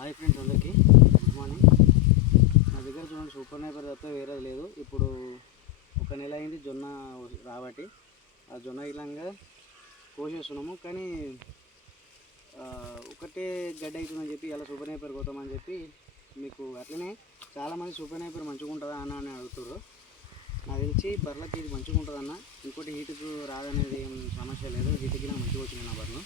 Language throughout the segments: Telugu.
హాయ్ ఫ్రెండ్స్ అందరికీ. Good morning. నా దగ్గర చూడండి సూపర్ నైపర్ తప్ప వేరేది లేదు. ఇప్పుడు ఒక నెల అయింది జొన్న రాబట్టి. ఆ జొన్న ఇలాగా కోసేస్తున్నాము. కానీ ఒకటే గడ్డ అవుతుందని చెప్పి ఇలా సూపర్ నైపర్ కొత్తామని చెప్పి మీకు అట్లనే చాలామంది సూపర్ నైపర్ మంచిగా ఉంటుందా అన్న అని అడుగుతారు నాకు తెలిసి బర్రెలకి ఇది మంచిగా ఉంటుందన్న. ఇంకోటి హీటుకు రాదనేది ఏం సమస్య లేదు. హీటుకి ఇలా మంచిగా వచ్చింది నా బర్రెలు.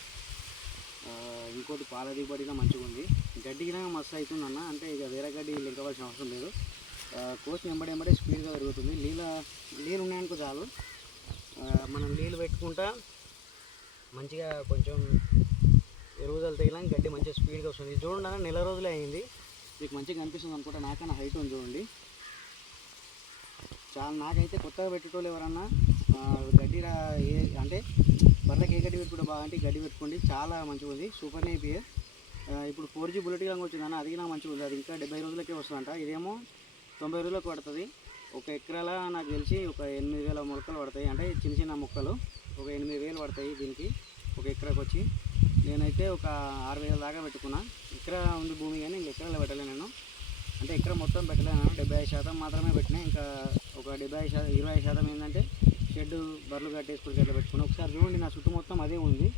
ఇంకోటి పాల దిగుబడి మంచిగా ఉంది. గడ్డి గిన మస్తు అవుతుందన్న అంటే ఇక వేరే గడ్డి లెక్కవలసిన అవసరం లేదు. కోసిన ఎంబడి ఎంబడే స్పీడ్గా పెరుగుతుంది. నీళ్ళ నీళ్ళు ఉన్నాయనుకో చాలు. మనం నీళ్ళు పెట్టుకుంటా మంచిగా కొంచెం ఎరువుదల తగిలాక గడ్డి మంచిగా స్పీడ్గా వస్తుంది. చూడండి అన్న నెల రోజులే అయింది. మీకు మంచిగా అనిపిస్తుంది అనుకుంటా. నాకన్నా హైట్ ఉంది చూడండి. చాలా నాకైతే కొత్తగా పెట్టేటోళ్ళు ఎవరన్నా గడ్డి ఏ అంటే బర్రెకి ఏ గడ్డి పెట్టుకుంటే బాగా? అంటే గడ్డి పెట్టుకోండి. చాలా మంచిగా ఉంది. సూపర్ నేపియే ఇప్పుడు ఫోర్ జీ బుల్లెట్ కానీ వచ్చిందన్న అది నాకు మంచిగా ఉంది. అది ఇంకా డెబ్బై రోజులకే వస్తుందంట. ఇదేమో తొంభై రోజులకు పడుతుంది. ఒక ఎకరాల నాకు తెలిసి ఒక ఎనిమిది వేల మొలకలు పడతాయి. అంటే చిన్న చిన్న మొక్కలు. ఒక ఎనిమిది వేలు పడతాయి దీనికి ఒక ఎకరాకు వచ్చి. నేనైతే ఒక ఆరు వేల దాకా పెట్టుకున్నా. ఎకరా ఉంది భూమి కానీ ఇంక ఎకరాలో పెట్టలే నేను. అంటే ఎకరం మొత్తం పెట్టలేను డెబ్బై శాతం మాత్రమే పెట్టినా. ఇంకా ఒక డెబ్బై శాతం ఇరవై ఐదు శాతం ఏంటంటే షెడ్ బర్రెలు కట్టేసుకుని గట్ల పెట్టుకున్నా. ఒకసారి చూడండి నా చుట్టూ మొత్తం అదే ఉంది.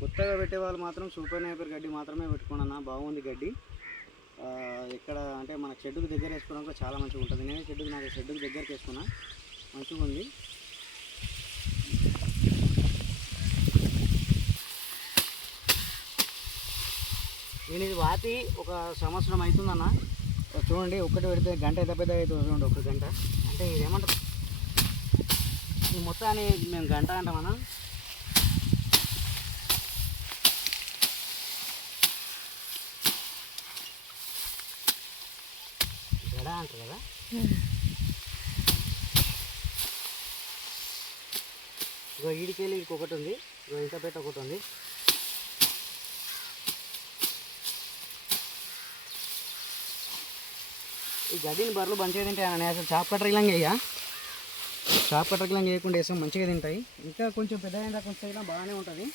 కొత్తగా పెట్టే వాళ్ళు మాత్రం సూపర్ నైపర్ గడ్డి మాత్రమే పెట్టుకున్నా బాగుంది గడ్డి. ఇక్కడ అంటే మన షెడ్డుకి దగ్గర వేసుకోవడానికి చాలా మంచిగా ఉంటుంది. నేను షెడ్డుకి నాకు షెడ్డుకి దగ్గరికి వేసుకున్నా. మంచిగా ఉంది. నేను ఇది వాతి ఒక సంవత్సరం అవుతుందన్న. చూడండి ఒక్కటి పెడితే గంట ఎంత పెద్ద అవుతుంది చూడండి ఒక గంట. అంటే ఇది ఏమంటారు ఈ మొత్తాన్ని మేము గంట అంటామన్నా గడ అంటారు కదా? ఇగో ఈడికెళ్ళి ఇంకొకటి ఉంది. ఇగో ఇంత పెద్ద ఒకటి ఉంది. ఈ గడ్డిని బర్రెలు మంచిగా తింటాయి అసలు చాప్ కట్టర్ ఇలా వేయ చాప్ కట్టర్ వేయకుండా వేసాం మంచిగా తింటాయి. ఇంకా కొంచెం పెద్ద అయిన కొంచెం బాగానే ఉంటుంది.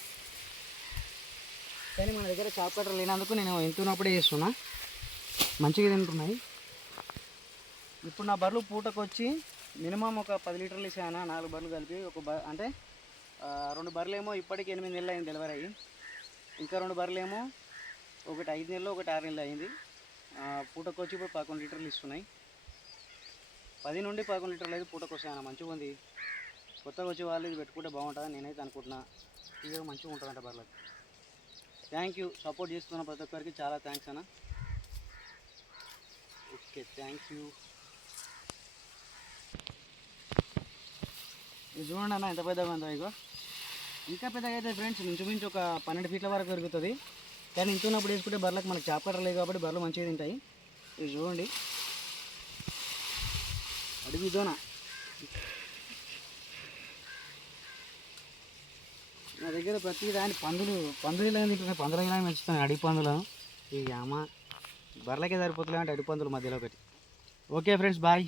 కానీ మన దగ్గర చాప్ కట్టర్ లేనందుకు నేను ఎంతున్నప్పుడే చేస్తున్నా. మంచిగా తింటున్నాయి. ఇప్పుడు నా బర్రెలు పూటకు వచ్చి మినిమం ఒక పది లీటర్లు ఇచ్చాను నాలుగు బర్రెలు కలిపి ఒక బ అంటే రెండు బర్రెలు ఏమో ఇప్పటికి ఎనిమిది నెలలు అయింది డెలివరీ అయ్యి. ఇంకా రెండు బర్రెలు ఏమో ఒకటి ఐదు నెలలు ఒకటి ఆరు నెలలు అయింది. పూటకు వచ్చి ఇప్పుడు పదకొండు లీటర్లు ఇస్తున్నాయి. పది నుండి పదకొండు లీటర్లు అయితే పూటకు వస్తాయన్న మంచిగా ఉంది. కొత్తగా వచ్చే వాళ్ళు ఇది పెట్టుకుంటే బాగుంటుందని నేనైతే అనుకుంటున్నా. ఇది మంచిగా ఉంటుందంట బర్రెలకు. థ్యాంక్ యూ సపోర్ట్ చేస్తున్న ప్రతి ఒక్కరికి చాలా థ్యాంక్స్ అన్న. ఓకే థ్యాంక్ యూ ఇది చూడండి అన్న ఎంత పెద్దగా ఉందో ఇగో. ఇంకా పెద్దగా అయితే ఫ్రెండ్స్ ఇంచుమించు ఒక పన్నెండు ఫీట్ల వరకు పెరుగుతుంది. కానీ ఇంత ఉన్నప్పుడు వేసుకుంటే బర్రెలకు మనకు చేపట్టలేదు కాబట్టి బర్రెలు మంచిగా తింటాయి. ఇది చూడండి. అడుగుదోనా నా దగ్గర ప్రతి దాని పందులు పందులు ఇలా తింటున్నాయి పందులు ఇలా పెంచుతున్నాయి అడిగి పందులను ఈ అమ్మ బర్రెలకే సరిపోతున్నాయి అంటే అడిగి పందులు మధ్యలో ఒకటి ఓకే ఫ్రెండ్స్ బాయ్.